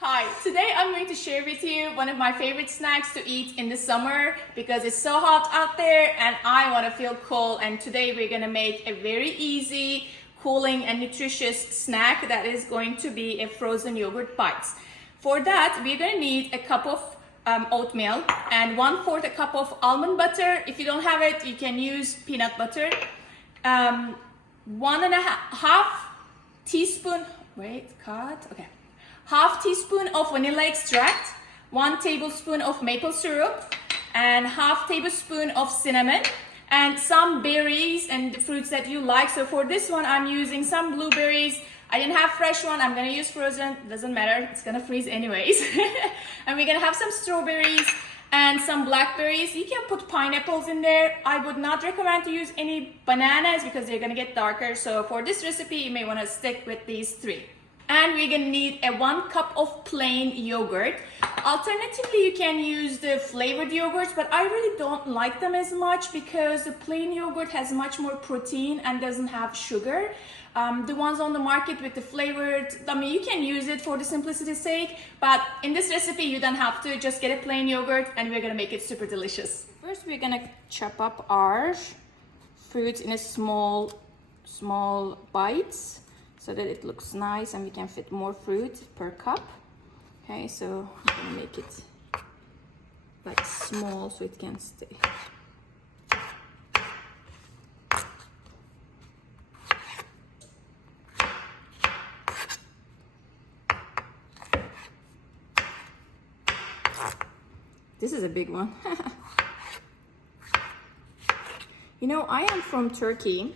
Hi, today I'm going to share with you one of my favorite snacks to eat in the summer because it's so hot out there and I want to feel cool. And today we're going to make a very easy, cooling and nutritious snack that is going to be a frozen yogurt bites. For that, we're going to need a cup of oatmeal and 1/4 a cup of almond butter. If you don't have it, you can use peanut butter. 1.5 teaspoon, half teaspoon of vanilla extract, 1 tablespoon of maple syrup, and half tablespoon of cinnamon, and some berries and fruits that you like. So for this one, I'm using some blueberries. I didn't have fresh one, I'm gonna use frozen, doesn't matter, it's gonna freeze anyways. And we're gonna have some strawberries and some blackberries. You can put pineapples in there. I would not recommend to use any bananas because they're gonna get darker. So for this recipe, you may wanna stick with these 3. And we're gonna need a 1 cup of plain yogurt. Alternatively, you can use the flavored yogurts, but I really don't like them as much because the plain yogurt has much more protein and doesn't have sugar. The ones on the market with the flavored, I mean, you can use it for the simplicity's sake, but in this recipe, you don't have to. Just get a plain yogurt and we're gonna make it super delicious. First, we're gonna chop up our fruits in a small bites, so that it looks nice and we can fit more fruit per cup. Okay, so I'm gonna make it like small so it can stay. This is a big one. You know, I am from Turkey,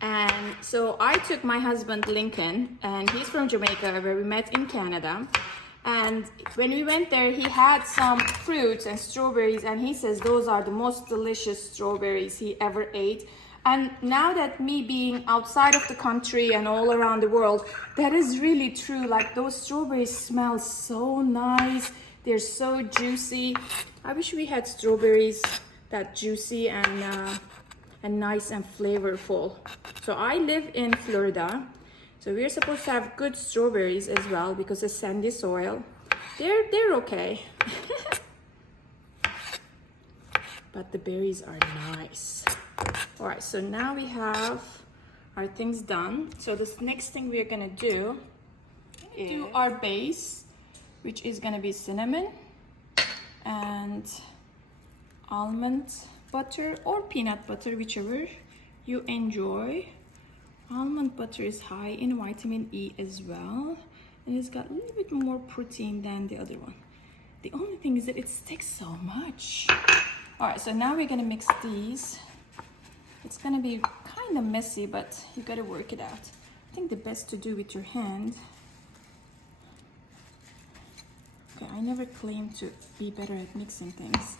and so I took my husband Lincoln, and he's from Jamaica, where we met in Canada. And when we went there, he had some fruits and strawberries, and he says those are the most delicious strawberries he ever ate. And now that me being outside of the country and all around the world, that is really true. Like, those strawberries smell so nice. They're so juicy. I wish we had strawberries that juicy and nice and flavorful. So I live in Florida, so we're supposed to have good strawberries as well because it's sandy soil. They're okay. But the berries are nice. All right, so now we have our things done. So this next thing we're gonna do is our base, which is gonna be cinnamon and almond butter or peanut butter, whichever you enjoy. Almond butter is high in vitamin E as well, and it's got a little bit more protein than the other one. The only thing is that it sticks so much. All right, so now we're gonna mix these. It's gonna be kind of messy, but you gotta work it out. I think the best to do with your hand. Okay, I never claimed to be better at mixing things.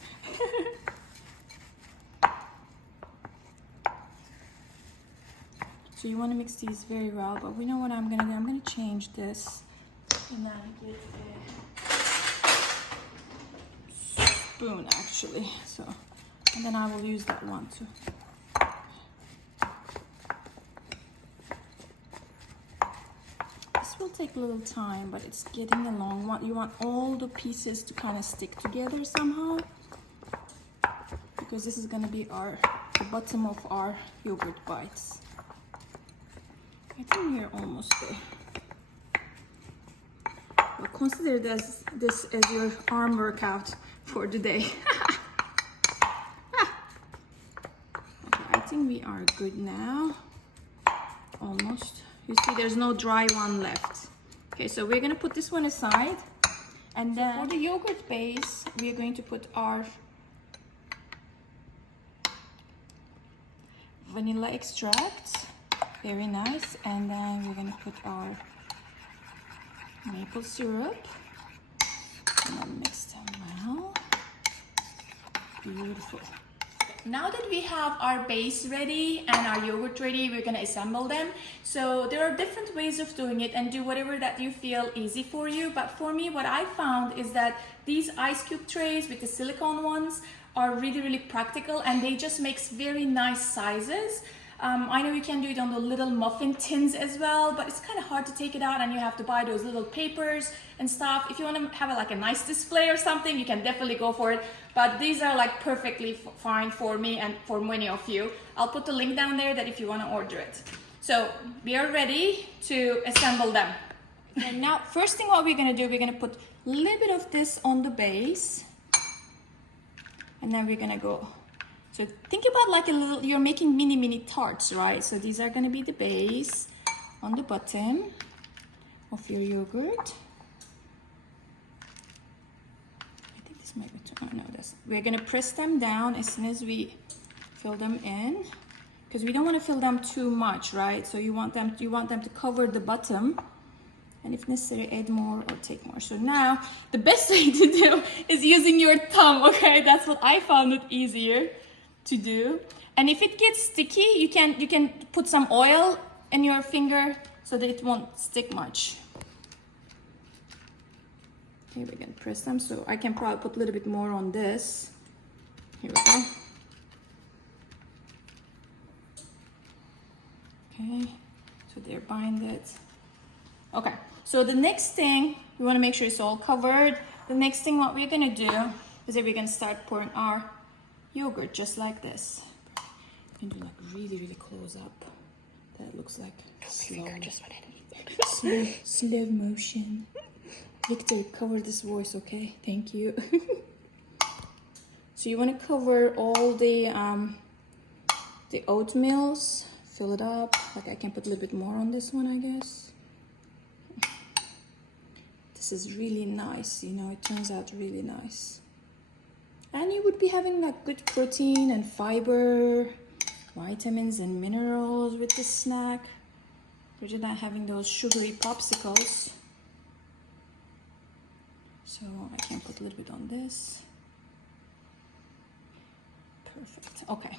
So you want to mix these very well, but we know what I'm gonna do. I'm gonna change this and then get a spoon actually. So, and then I will use that one too. This will take a little time, but it's getting along. You want all the pieces to kind of stick together somehow, because this is gonna be the bottom of our yogurt bites. I think we're almost there. Well, consider this as your arm workout for the day. Okay, I think we are good now. Almost. You see, there's no dry one left. Okay, so we're gonna put this one aside. And then for the yogurt base, we're going to put our vanilla extract. Very nice. And then we're gonna put our maple syrup and then mix them well. Beautiful. Now that we have our base ready and our yogurt ready, we're gonna assemble them. So there are different ways of doing it, and do whatever that you feel easy for you. But for me, what I found is that these ice cube trays with the silicone ones are really, really practical, and they just make very nice sizes. I know you can do it on the little muffin tins as well, but it's kind of hard to take it out and you have to buy those little papers and stuff. If you want to have like a nice display or something, you can definitely go for it. But these are like perfectly fine for me and for many of you. I'll put the link down there that if you want to order it. So we are ready to assemble them. And now, first thing what we're gonna do, we're gonna put a little bit of this on the base. And then we're gonna go. So think about like a little, you're making mini tarts, right? So these are gonna be the base on the bottom of your yogurt. I think this might be too, oh no, that's, we're gonna press them down as soon as we fill them in, because we don't want to fill them too much, right? So you want them to cover the bottom, and if necessary, add more or take more. So now the best way to do is using your thumb, okay? That's what I found it easier to do. And if it gets sticky, you can put some oil in your finger so that it won't stick much. Okay, we're gonna press them. So I can probably put a little bit more on this. Here we go. Okay, so they're binded. Okay, so the next thing, we want to make sure it's all covered. The next thing what we're gonna do is that we're gonna start pouring our yogurt just like this. You can do like really close up. That looks like slow motion. Victor, cover this voice, okay? Thank you. So you want to cover all the oatmeals. Fill it up. Like I can put a little bit more on this one, I guess. This is really nice, you know, it turns out really nice. And you would be having like good protein and fiber, vitamins and minerals with this snack. You're not having those sugary popsicles. So I can put a little bit on this. Perfect, okay.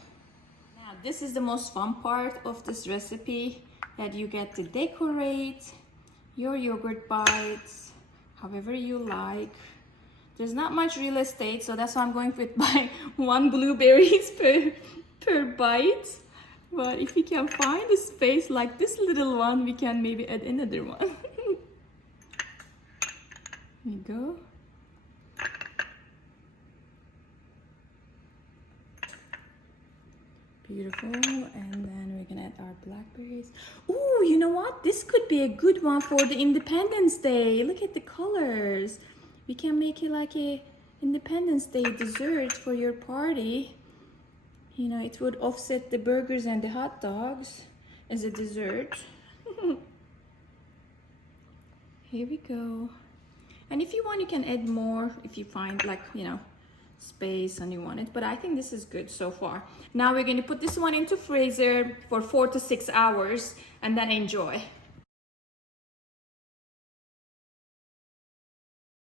Now this is the most fun part of this recipe, that you get to decorate your yogurt bites however you like. There's not much real estate, so that's why I'm going with my 1 blueberries per bite. But if we can find a space like this little one, we can maybe add another one. Here you go. Beautiful, and then we're gonna add our blackberries. Ooh, you know what? This could be a good one for the Independence Day. Look at the colors. We can make it like a Independence Day dessert for your party. You know, it would offset the burgers and the hot dogs as a dessert. Here we go. And if you want, you can add more if you find like, you know, space and you want it, but I think this is good so far. Now we're going to put this one into freezer for 4 to 6 hours and then enjoy.